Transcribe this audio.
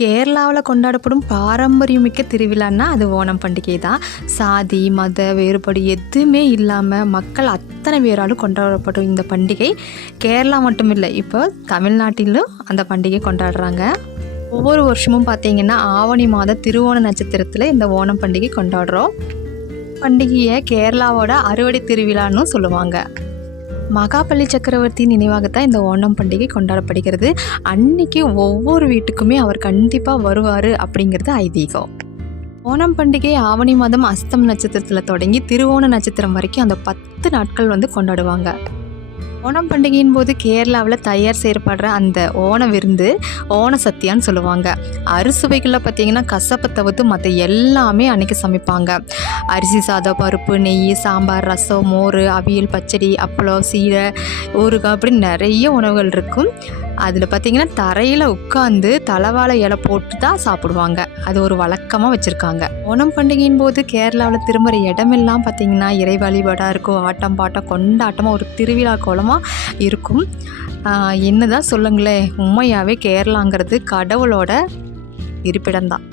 கேரளாவில் கொண்டாடப்படும் பாரம்பரியமிக்க திருவிழான்னா அது ஓணம் பண்டிகை தான். சாதி மத வேறுபாடு எதுவுமே இல்லாமல் மக்கள் அத்தனை பேராலும் கொண்டாடப்படும் இந்த பண்டிகை கேரளா மட்டும் இல்லை, இப்போ தமிழ்நாட்டிலும் அந்த பண்டிகை கொண்டாடுறாங்க. ஒவ்வொரு வருஷமும் பார்த்திங்கன்னா ஆவணி மாத திருவோண நட்சத்திரத்தில் இந்த ஓணம் பண்டிகை கொண்டாடுறோம். பண்டிகையை கேரளாவோட அறுவடை திருவிழான்னு சொல்லுவாங்க. மகாபலி சக்கரவர்த்தி நினைவாகத்தான் இந்த ஓணம் பண்டிகை கொண்டாடப்படுகிறது. அன்னைக்கு ஒவ்வொரு வீட்டுக்குமே அவர் கண்டிப்பாக வருவார் அப்படிங்கிறது ஐதீகம். ஓணம் பண்டிகை ஆவணி மாதம் அஸ்தம் நட்சத்திரத்தில் தொடங்கி திருவோண நட்சத்திரம் வரைக்கும் அந்த 10 நாட்கள் கொண்டாடுவாங்க. ஓணம் பண்டிகையின் போது கேரளாவில் தயார் செய்யப்படுற அந்த ஓண விருந்து ஓண சத்தியான்னு சொல்லுவாங்க. அறுசுவைகளில் பார்த்திங்கன்னா கசப்பை தவிர்த்து மற்ற எல்லாமே அன்றைக்கி சமைப்பாங்க. அரிசி சாதம், பருப்பு, நெய், சாம்பார், ரசம், மோர், அவியல், பச்சடி, அப்பளம், சீரை, ஊறுகாய் அப்படின்னு நிறைய உணவுகள் இருக்கும். அதில் பார்த்திங்கன்னா தரையில் உட்காந்து தலவாழை இலை போட்டு தான் சாப்பிடுவாங்க. அது ஒரு வழக்கமாக வச்சுருக்காங்க. ஓணம் பண்டிகையின் போது கேரளாவில் திரும்புகிற இடமெல்லாம் பார்த்திங்கன்னா இறை வழிபாடாக இருக்கும். ஆட்டம் பாட்டம் கொண்டாட்டமாக ஒரு திருவிழா கோலமாக இருக்கும். என்ன தான் சொல்லுங்களேன், உண்மையாகவே கேரளாங்கிறது கடவுளோட இருப்பிடம்தான்.